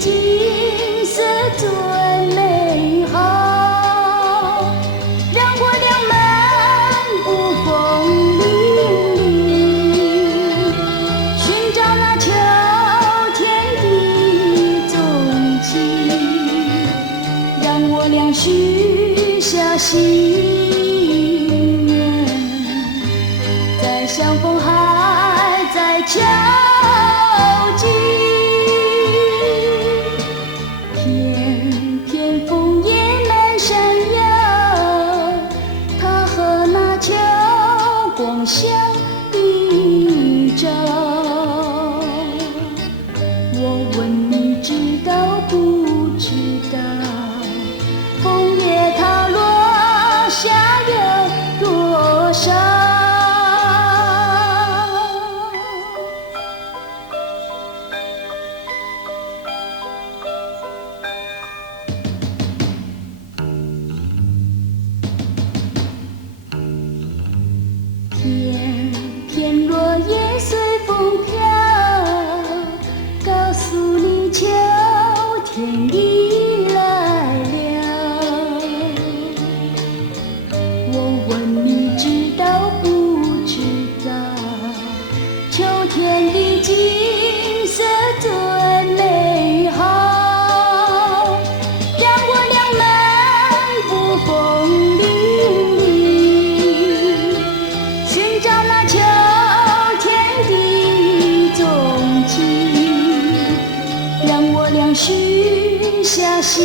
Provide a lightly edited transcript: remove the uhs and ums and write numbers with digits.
景色最美好，让我俩漫步风林里，寻找那秋天的踪迹，让我俩许下心愿，在相逢还在交集。片片枫叶难闪耀，它和那秋光相依照。我问你知道不知道，枫叶它落下有多少？片片落叶随风飘，告诉你秋天已来了。我问你知道不知道，秋天的景色最美好，让我俩漫步风林里，寻找那秋天的踪迹，让我俩许下心